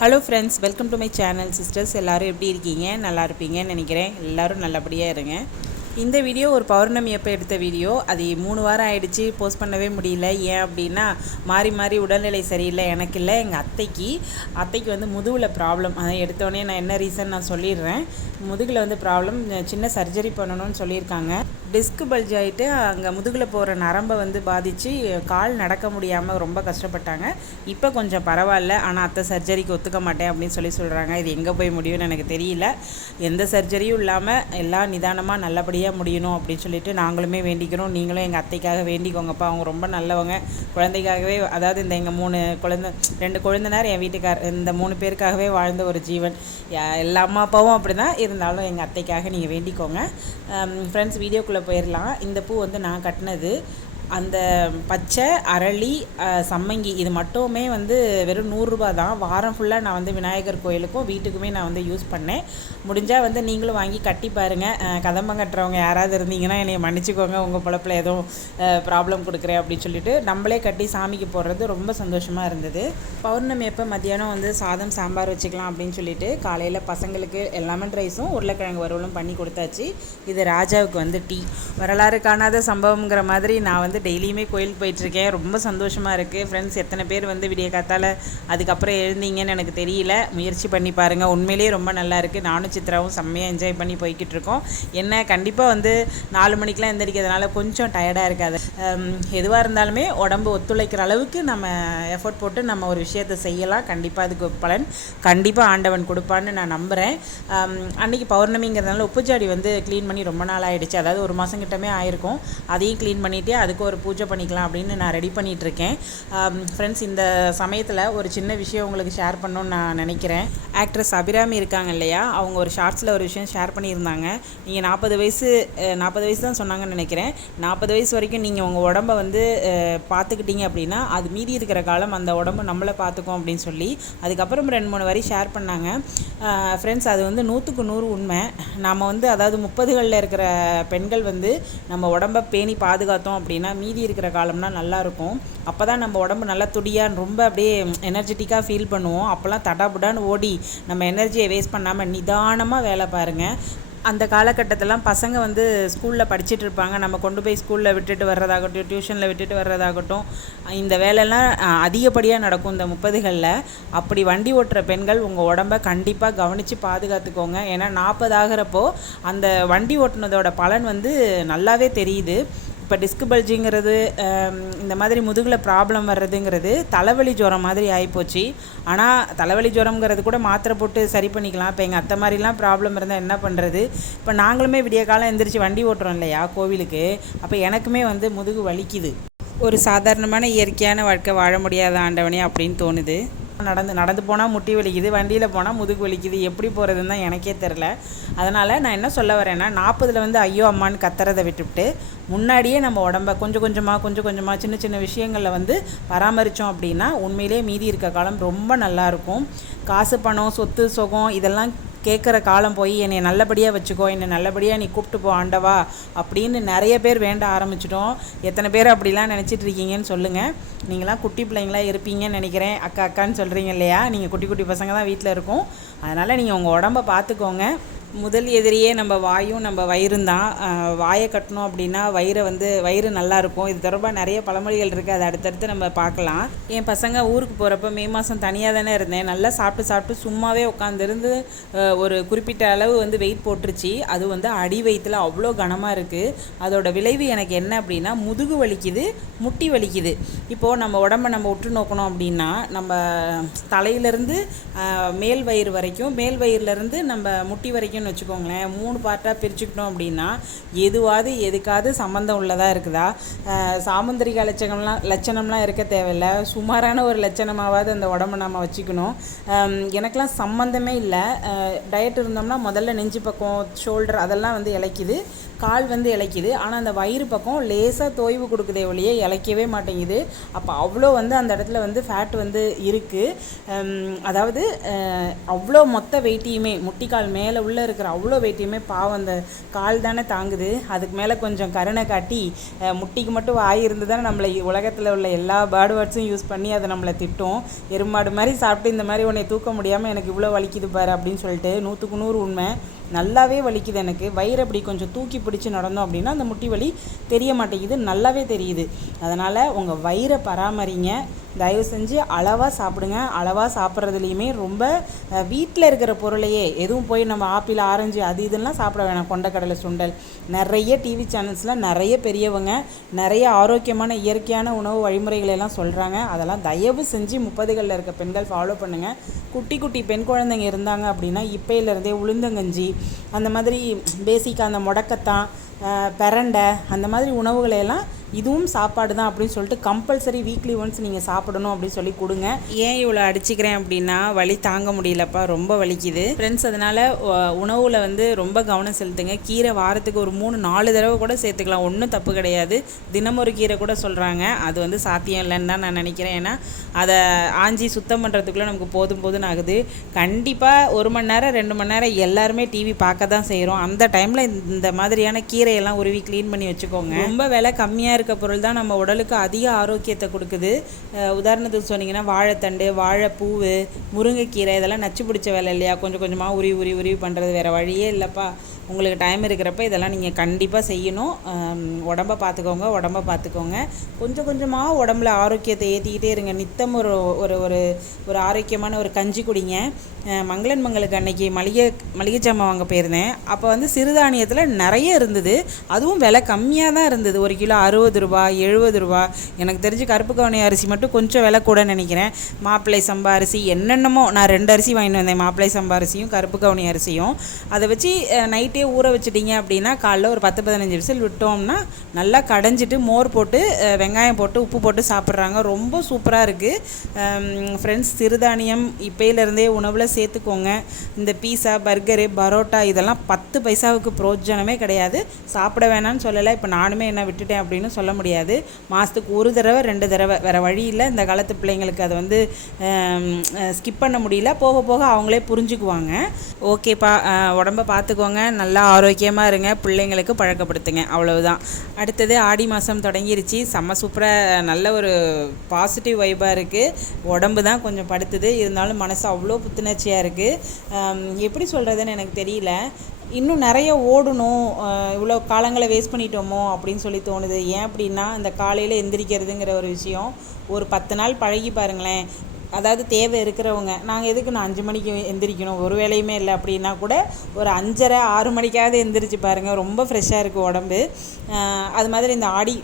Hello friends welcome to my channel sisters எல்லோரும் எப்படி இருக்கீங்க? நல்லா இருப்பீங்கன்னு நினைக்கிறேன். எல்லோரும் நல்லபடியாக இருங்க. இந்த வீடியோ ஒரு பௌர்ணமி அப்போ எடுத்த வீடியோ. அது மூணு வாரம் ஆயிடுச்சு போஸ்ட் பண்ணவே முடியல. ஏன் அப்படின்னா மாறி மாறி உடல்நிலை சரியில்லை எனக்கு இல்லை. எங்கள் அத்தைக்கு அத்தைக்கு வந்து முதுகில் ப்ராப்ளம் அதை எடுத்தோடனே நான் என்ன ரீசன் நான் சொல்லிடுறேன். முதுகில் வந்து ப்ராப்ளம் சின்ன சர்ஜரி பண்ணணும்னு சொல்லியிருக்காங்க. டிஸ்க் பல்ஜ் ஆகிட்டு அங்கே முதுகில் போகிற நரம்பை வந்து பாதித்து கால் நடக்க முடியாமல் ரொம்ப கஷ்டப்பட்டாங்க. இப்போ கொஞ்சம் பரவாயில்ல. ஆனால் அத்தை சர்ஜரிக்கு ஒத்துக்க மாட்டேன் அப்படின்னு சொல்லி சொல்கிறாங்க இது எங்கே போய் முடியும்னு எனக்கு தெரியல. எந்த சர்ஜரியும் இல்லாமல் எல்லாம் நிதானமாக நல்லபடியாக முடியணும் அப்படின்னு சொல்லிட்டு நாங்களுமே வேண்டிக்கிறோம். நீங்களும் எங்கள் அத்தைக்காக வேண்டிக்கோங்கப்பா. அவங்க ரொம்ப நல்லவங்க. குழந்தைக்காகவே அதாவது இந்த எங்கள் மூணு குழந்தை ரெண்டு குழந்தைனார் என் வீட்டுக்கார் இந்த மூணு பேருக்காகவே வாழ்ந்த ஒரு ஜீவன். எல்லா அம்மா அப்பாவும் அப்படி தான் இருந்தாலும் எங்கள் அத்தைக்காக நீங்கள் வேண்டிக்கோங்க. ஃப்ரெண்ட்ஸ் வீடியோக்குள்ளே போயிடலாம் இந்த பூ வந்து நான் கட்டினது அந்த பச்சை அரளி சம்மங்கி இது மட்டுமே வந்து வெறும் நூறுரூபா தான். வாரம் ஃபுல்லாக நான் வந்து விநாயகர் கோயிலுக்கும் வீட்டுக்குமே நான் வந்து யூஸ் பண்ணேன். முடிஞ்சால் வந்து நீங்களும் வாங்கி கட்டி பாருங்கள் கதம்பம் கட்டுறவங்க யாராவது இருந்தீங்கன்னா என்னை மன்னிச்சிக்கோங்க. உங்கள் பொழப்பில் எதுவும் ப்ராப்ளம் கொடுக்குறேன் அப்படின்னு சொல்லிட்டு நம்மளே கட்டி சாமிக்கு போடுறது ரொம்ப சந்தோஷமாக இருந்தது. பௌர்ணமி எப்போ மத்தியானம் வந்து சாதம் சாம்பார் வச்சுக்கலாம் அப்படின்னு சொல்லிட்டு காலையில் பசங்களுக்கு லெமன் ரைஸும் உருளைக்கிழங்கு வறுவலும் பண்ணி கொடுத்தாச்சு. இது ராஜாவுக்கு வந்து டீ. வரலாறு காணாத சம்பவங்கிற மாதிரி நான் வந்து வந்து டெய்லியுமே கோயிலுக்கு போயிட்டுருக்கேன். ரொம்ப சந்தோஷமாக இருக்குது ஃப்ரெண்ட்ஸ் எத்தனை பேர் வந்து விடிய காத்தால் அதுக்கப்புறம் எழுந்தீங்கன்னு எனக்கு தெரியல. முயற்சி பண்ணி பாருங்கள் உண்மையிலேயே ரொம்ப நல்லா இருக்குது நானும் சித்ராவும் செம்மையாக என்ஜாய் பண்ணி போய்கிட்டு இருக்கோம் என்ன கண்டிப்பாக வந்து நாலு மணிக்கெலாம் எந்திரிக்கிறதுனால கொஞ்சம் டயர்டாக இருக்காது. எதுவாக இருந்தாலுமே உடம்பு ஒத்துழைக்கிற அளவுக்கு நம்ம எஃபர்ட் போட்டு நம்ம ஒரு விஷயத்தை செய்யலாம். கண்டிப்பாக அதுக்கு பலன். கண்டிப்பாக ஆண்டவன் கொடுப்பான்னு நான் நம்புகிறேன் அன்றைக்கி பௌர்ணமிங்கிறதுனால உப்புச்சாடி வந்து க்ளீன் பண்ணி ரொம்ப நாள் ஆகிடுச்சு அதாவது ஒரு மாதம் கிட்டமே ஆயிருக்கும். அதையும் க்ளீன் பண்ணிவிட்டு அதுக்கு ஒரு பூஜை பண்ணிக்கலாம் அப்படின்னு நான் ரெடி பண்ணிகிட்ருக்கேன் ஃப்ரெண்ட்ஸ் இந்த சமயத்தில் ஒரு சின்ன விஷயம் உங்களுக்கு ஷேர் பண்ணணும்னு நான் நினைக்கிறேன். ஆக்ட்ரஸ் அபிராமி இருக்காங்க இல்லையா? அவங்க ஒரு ஷார்ட்ஸில் ஒரு விஷயம் ஷேர் பண்ணியிருந்தாங்க. நீங்கள் நாற்பது வயசு நாற்பது வயசு தான் சொன்னாங்கன்னு நினைக்கிறேன். நாற்பது வயசு வரைக்கும் நீங்கள் உங்கள் உடம்ப வந்து பார்த்துக்கிட்டீங்க அப்படின்னா அது மீதி இருக்கிற காலம் அந்த உடம்பு நம்மளை பார்த்துக்கும் அப்படின்னு சொல்லி அதுக்கப்புறம் ரெண்டு மூணு வரி ஷேர் பண்ணாங்க. ஃப்ரெண்ட்ஸ் அது வந்து நூற்றுக்கு நூறு உண்மை. நாம் வந்து அதாவது முப்பதுகளில் இருக்கிற பெண்கள் வந்து நம்ம உடம்பை பேணி பாதுகாத்தோம் அப்படின்னா மீதி இருக்கிற காலம்னா நல்லாயிருக்கும். அப்போ தான் நம்ம உடம்பு நல்லா துடியாக ரொம்ப அப்படியே எனர்ஜெட்டிக்காக ஃபீல் பண்ணுவோம். அப்போல்லாம் தடாபுடான்னு ஓடி நம்ம எனர்ஜியை வேஸ்ட் பண்ணாமல் நிதானமாக வேலை பாருங்கள் அந்த காலகட்டத்திலாம் பசங்க வந்து ஸ்கூலில் படிச்சுட்டு இருப்பாங்க. நம்ம கொண்டு போய் ஸ்கூலில் விட்டுட்டு வர்றதாகட்டும் டியூஷனில் விட்டுட்டு வர்றதாகட்டும் இந்த வேலையெல்லாம் அதிகப்படியாக நடக்கும் இந்த முப்பதுகளில். அப்படி வண்டி ஓட்டுற பெண்கள் உங்கள் உடம்ப கண்டிப்பாக கவனித்து பாதுகாத்துக்கோங்க. ஏன்னா நாற்பது ஆகிறப்போ அந்த வண்டி ஓட்டுனதோட பலன் வந்து நல்லாவே தெரியுது. இப்போ டிஸ்க் பல்ஜிங்கிறது இந்த மாதிரி முதுகில் ப்ராப்ளம் வர்றதுங்கிறது தலைவலி ஜுரம் மாதிரி ஆகிப்போச்சு ஆனால் தலைவலி ஜுரம்ங்கிறது கூட மாத்திரை போட்டு சரி பண்ணிக்கலாம். இப்போ எங்கள் அத்தை மாதிரிலாம் ப்ராப்ளம் இருந்தால் என்ன பண்ணுறது இப்போ நாங்களுமே விடிய காலம் எந்திரிச்சு வண்டி ஓட்டுறோம் இல்லையா கோவிலுக்கு. அப்போ எனக்குமே வந்து முதுகு வலிக்குது. ஒரு சாதாரணமான இயற்கையான வாழ்க்கை வாழ முடியாத ஆண்டவனே அப்படின்னு தோணுது. நடந்து நடந்து போனால் முட்டி வலிக்குது வண்டியில் போனால் முதுகு வலிக்குது எப்படி போகிறதுன்னு தான் எனக்கே தெரில அதனால் நான் என்ன சொல்ல வரேன்னா நாற்பதில் வந்து ஐயோ அம்மான்னு கத்துறதை விட்டுவிட்டு முன்னாடியே நம்ம உடம்ப கொஞ்சம் கொஞ்சமாக கொஞ்சம் கொஞ்சமாக சின்ன சின்ன விஷயங்களில் வந்து பராமரித்தோம் அப்படின்னா உண்மையிலே மீதி இருக்க காலம் ரொம்ப நல்லாயிருக்கும் காசு பணம் சொத்து சுகம் இதெல்லாம் கேட்குற காலம் போய் என்னை நல்லபடியாக வச்சுக்கோ என்னை நல்லபடியாக நீ கூப்பிட்டு போ ஆண்டவா அப்படின்னு நிறைய பேர் வேண்ட ஆரம்பிச்சிட்டோம். எத்தனை பேர் அப்படிலாம் நினச்சிட்டு இருக்கீங்கன்னு சொல்லுங்கள் நீங்களாம் குட்டி பிள்ளைங்களாக இருப்பீங்கன்னு நினைக்கிறேன். அக்கா அக்கான்னு சொல்கிறீங்க இல்லையா? நீங்கள் குட்டி குட்டி பசங்க தான் வீட்டில் இருக்கும். அதனால் நீங்கள் உங்கள் உடம்ப பார்த்துக்கோங்க முதல் எதிரியே நம்ம வாயும் நம்ம வயிறும் தான் வாயை கட்டணும் அப்படின்னா வயிறை வந்து வயிறு நல்லா இருக்கும். இது தொடர்பாக நிறைய பழமொழிகள் இருக்குது அதை அடுத்தடுத்து நம்ம பார்க்கலாம். என் பசங்க ஊருக்கு போகிறப்ப மே மாதம் தனியாக தானே இருந்தேன். நல்லா சாப்பிட்டு சாப்பிட்டு சும்மாவே உட்காந்துருந்து ஒரு குறிப்பிட்ட அளவு வந்து வெயிட் போட்டுருச்சு. அது வந்து அடி வயிற்றில் அவ்வளோ கனமாக இருக்குது அதோட விளைவு எனக்கு என்ன அப்படின்னா முதுகு வலிக்குது முட்டி வலிக்குது. இப்போது நம்ம உடம்ப நம்ம உற்று நோக்கணும் அப்படின்னா நம்ம தலையிலேருந்து மேல் வயிறு வரைக்கும் மேல் வயிறுலேருந்து நம்ம முட்டி வரைக்கும் வரைக்கும்னு வச்சுக்கோங்களேன். மூணு பார்ட்டாக பிரிச்சுக்கிட்டோம் அப்படின்னா எதுவாவது எதுக்காவது சம்மந்தம் உள்ளதாக இருக்குதா? சாமுந்திரிகா லட்சணம்லாம் லட்சணம்லாம் இருக்க தேவையில்லை. சுமாரான ஒரு லட்சணமாவது அந்த உடம்பை நம்ம வச்சுக்கணும். எனக்கெலாம் சம்மந்தமே இல்லை. டயட் இருந்தோம்னா முதல்ல நெஞ்சு பக்கம் ஷோல்டர் அதெல்லாம் வந்து இழைக்குது. கால் வந்து இழைக்குது ஆனால் அந்த வயிறு பக்கம் லேசாக தோய்வு கொடுக்குதே ஒழிய இளைக்கவே மாட்டேங்குது. அப்போ அவ்வளோ வந்து அந்த இடத்துல வந்து ஃபேட் வந்து இருக்குது அதாவது அவ்வளோ மொத்த வெயிட்டையுமே முட்டிக்கால் மேலே உள்ளே இருக்கிற அவ்வளோ வெயிட்டையுமே பாவம் அந்த கால் தானே தாங்குது. அதுக்கு மேலே கொஞ்சம் கருணை காட்டி முட்டிக்கு மட்டும் வாய் இருந்து தானே நம்மளை உலகத்தில் உள்ள எல்லா பேர்டு வேர்ட்ஸும் யூஸ் பண்ணி அதை நம்மளை திட்டும். எருமாடு மாதிரி சாப்பிட்டு இந்த மாதிரி உன்னை தூக்க முடியாமல் எனக்கு இவ்வளோ வலிக்குது பாரு அப்படின்னு சொல்லிட்டு நூற்றுக்கு நூறு உண்மை. நல்லாவே வலிக்குது எனக்கு. வயிறு அப்படி கொஞ்சம் தூக்கி பிடிச்சி நடந்தோம் அப்படின்னா அந்த முட்டி வலி தெரிய மாட்டேங்குது. நல்லாவே தெரியுது. அதனால் உங்கள் வயிறை பராமரிங்க. தயவு செஞ்சு அளவாக சாப்பிடுங்க. அளவாக சாப்பிட்றதுலையுமே ரொம்ப வீட்டில் இருக்கிற பொருளையே எதுவும் போய் நம்ம ஆப்பிள் ஆரஞ்சு அது இதெல்லாம் சாப்பிட வேணாம். கொண்டக்கடலை சுண்டல். நிறைய டிவி சேனல்ஸ்லாம் நிறைய பெரியவங்க நிறைய ஆரோக்கியமான இயற்கையான உணவு வழிமுறைகளை எல்லாம் சொல்கிறாங்க அதெல்லாம் தயவு செஞ்சு முப்பதுகளில் இருக்க பெண்கள் ஃபாலோ பண்ணுங்கள் குட்டி குட்டி பெண் குழந்தைங்க இருந்தாங்க அப்படின்னா இப்பையிலேருந்தே உளுந்தங்கஞ்சி அந்த மாதிரி பேசிக்காக அந்த முடக்கத்தான் பெரண்டை பிரண்டை அந்த மாதிரி உணவுகளை எல்லாம் இதுவும் சாப்பாடு தான் அப்படின்னு சொல்லிட்டு கம்பல்சரி வீக்லி ஒன்ஸ் நீங்கள் சாப்பிடணும் அப்படின்னு சொல்லி கொடுங்க. ஏன் இவ்வளோ அடிச்சுக்கிறேன் அப்படின்னா வலி தாங்க முடியலப்பா ரொம்ப வலிக்குது. ஃப்ரெண்ட்ஸ் அதனால் உணவில் வந்து ரொம்ப கவனம் செலுத்துங்க. கீரை வாரத்துக்கு ஒரு மூணு நாலு தடவை கூட சேர்த்துக்கலாம். ஒன்றும் தப்பு கிடையாது. தினம் ஒரு கீரை கூட சொல்கிறாங்க அது வந்து சாத்தியம் இல்லைன்னு தான் நான் நினைக்கிறேன். ஏன்னா அதை ஆஞ்சி சுத்தம் பண்ணுறதுக்குள்ளே நமக்கு போதும் போதும்னு ஆகுது. கண்டிப்பாக ஒரு மணி நேரம் ரெண்டு மணி நேரம் எல்லாருமே டிவி பார்க்க தான் செய்கிறோம் அந்த டைமில் இந்த மாதிரியான கீரையெல்லாம் உருவி க்ளீன் பண்ணி வச்சுக்கோங்க. ரொம்ப விலை கம்மியாக இருக்க பொருள் தான் நம்ம உடலுக்கு அதிக ஆரோக்கியத்தை கொடுக்குது. உதாரணத்துக்கு சொன்னீங்கன்னா வாழைத்தண்டு வாழைப்பூவு முருங்கைக்கீரை இதெல்லாம் நச்சு பிடிச்ச வேலை இல்லையா? கொஞ்சம் கொஞ்சமாக உருவி உரி உருவி பண்ணுறது வேறு வழியே இல்லைப்பா. உங்களுக்கு டைம் இருக்கிறப்ப இதெல்லாம் நீங்கள் கண்டிப்பாக செய்யணும். உடம்ப பார்த்துக்கோங்க உடம்ப பார்த்துக்கோங்க கொஞ்சம் கொஞ்சமாக உடம்புல ஆரோக்கியத்தை ஏற்றிக்கிட்டே இருங்க. நித்தம் ஒரு ஒரு ஒரு ஒரு ஆரோக்கியமான ஒரு கஞ்சி குடிங்க. மங்களன் மங்களுக்கு அன்னைக்கு மளிகை மளிகை ஜாமான் வாங்க போயிருந்தேன். அப்போ வந்து சிறுதானியத்தில் நிறைய இருந்தது. அதுவும் விலை கம்மியாக தான் இருந்தது. ஒரு கிலோ அறுபது ரூபா எழுபது ரூபா. எனக்கு தெரிஞ்சு கருப்பு கவனி அரிசி மட்டும் கொஞ்சம் விலை கூட நினைக்கிறேன். மாப்பிள்ளை சம்பா அரிசி என்னென்னமோ நான் ரெண்டு அரிசி வாங்கிட்டு வந்தேன். மாப்பிள்ளை சம்பா அரிசியும் கருப்பு கவுனி அரிசியும். அதை வச்சு நைட் நைட்டே ஊற வச்சிட்டிங்க அப்படின்னா காலைல ஒரு பத்து பதினஞ்சு விசில் விட்டோம்னா நல்லா கடைஞ்சிட்டு மோர் போட்டு வெங்காயம் போட்டு உப்பு போட்டு சாப்பிட்றாங்க. ரொம்ப சூப்பராக இருக்குது ஃப்ரெண்ட்ஸ் சிறுதானியம் இப்பையிலேருந்தே உணவில் சேர்த்துக்கோங்க. இந்த பீஸா பர்கரு பரோட்டா இதெல்லாம் பத்து பைசாவுக்கு பிரோஜனமே கிடையாது. சாப்பிட வேணாம்னு சொல்லலை. இப்போ நானுமே என்ன விட்டுட்டேன் அப்படின்னு சொல்ல முடியாது. மாதத்துக்கு ஒரு தடவை ரெண்டு தடவை வேறு வழி இல்லை. இந்த காலத்து பிள்ளைங்களுக்கு அதை வந்து ஸ்கிப் பண்ண முடியல. போக போக அவங்களே புரிஞ்சுக்குவாங்க. ஓகேப்பா உடம்ப பார்த்துக்கோங்க நல்லா நல்லா ஆரோக்கியமாக இருங்க. பிள்ளைங்களுக்கு பழக்கப்படுத்துங்க. அவ்வளவுதான். அடுத்தது ஆடி மாதம் தொடங்கிருச்சு. செம்ம சூப்பராக நல்ல ஒரு பாசிட்டிவ் வைபாக இருக்குது உடம்பு தான் கொஞ்சம் படுத்துது. இருந்தாலும் மனசு அவ்வளோ புத்துணர்ச்சியாக இருக்குது எப்படி சொல்கிறதுன்னு எனக்கு தெரியல. இன்னும் நிறைய ஓடணும். இவ்வளோ காலங்களை வேஸ்ட் பண்ணிட்டோமோ அப்படின்னு சொல்லி தோணுது. ஏன் அப்படின்னா இந்த காலையில் எந்திரிக்கிறதுங்கிற ஒரு விஷயம் ஒரு பத்து நாள் பழகி பாருங்களேன். அதாவது தேவை இருக்கிறவங்க நாங்கள் எதுக்கு நான் அஞ்சு மணிக்கு எந்திரிக்கணும்? ஒரு வேலையுமே இல்லை அப்படின்னா கூட ஒரு அஞ்சரை ஆறு மணிக்காவது எந்திரிச்சு பாருங்கள் ரொம்ப ஃப்ரெஷ்ஷாக இருக்குது உடம்பு. அது மாதிரி இந்த ஆடி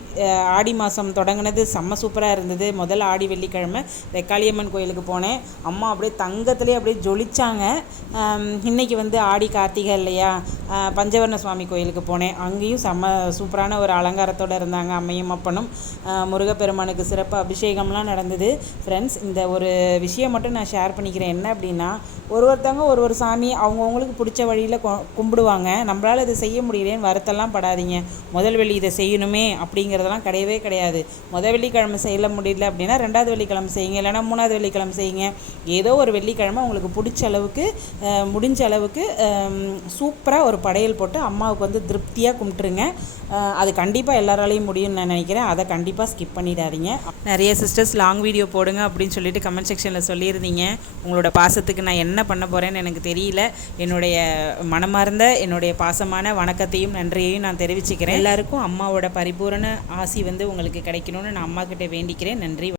ஆடி மாதம் தொடங்கினது செம்ம சூப்பராக இருந்தது. முதல் ஆடி வெள்ளிக்கிழமை வெக்காளியம்மன் கோயிலுக்கு போனேன். அம்மா அப்படியே தங்கத்துலேயே அப்படியே ஜொலிச்சாங்க. இன்றைக்கி இன்னைக்கு வந்து ஆடி கார்த்திகை இல்லையா? பஞ்சவர்ண சுவாமி கோயிலுக்கு போனேன். அங்கேயும் செம்ம சூப்பரான ஒரு அலங்காரத்தோடு இருந்தாங்க அம்மையும் அப்பனும். முருகப்பெருமானுக்கு சிறப்பு அபிஷேகம்லாம் நடந்தது. ஃப்ரெண்ட்ஸ் இந்த ஒரு விஷயம் மட்டும் நான் ஷேர் பண்ணிக்கிறேன். என்ன அப்படின்னா ஒரு ஒருத்தவங்க ஒரு ஒரு சாமி அவங்கவுங்களுக்கு பிடிச்ச வழியில் கும்பிடுவாங்க. நம்மளால் இதை செய்ய முடியலேன்னு வருத்தெல்லாம் படாதீங்க. முதல் வெள்ளி இதை செய்யணுமே அப்படிங்கிறதெல்லாம் கிடையவே கிடையாது. முதல் வெள்ளிக்கிழமை செய்ய முடியல அப்படின்னா ரெண்டாவது வெள்ளிக்கிழமை செய்யுங்க. இல்லைனா மூணாவது வெள்ளிக்கிழமை செய்யுங்க. ஏதோ ஒரு வெள்ளிக்கிழமை உங்களுக்கு பிடிச்ச அளவுக்கு முடிஞ்ச அளவுக்கு சூப்பராக ஒரு படையல் போட்டு அம்மாவுக்கு வந்து திருப்தியாக கும்பிட்டுருங்க. அது கண்டிப்பாக எல்லாராலையும் முடியும்னு நான் நினைக்கிறேன். அதை கண்டிப்பாக ஸ்கிப் பண்ணிடாதீங்க. நிறைய சிஸ்டர்ஸ் லாங் வீடியோ போடுங்க அப்படின்னு சொல்லிட்டு கமெண்ட் செக்ஷனில் சொல்லியிருந்தீங்க. உங்களோட பாசத்துக்கு நான் என்ன பண்ண போகிறேன்னு எனக்கு தெரியல. என்னுடைய மனமார்ந்த என்னுடைய பாசமான வணக்கத்தையும் நன்றியையும் நான் தெரிவிச்சுக்கிறேன். எல்லாருக்கும் அம்மாவோட பரிபூரண ஆசி வந்து உங்களுக்கு கிடைக்கணும்னு நான் அம்மா கிட்டே வேண்டிக்கிறேன். நன்றி.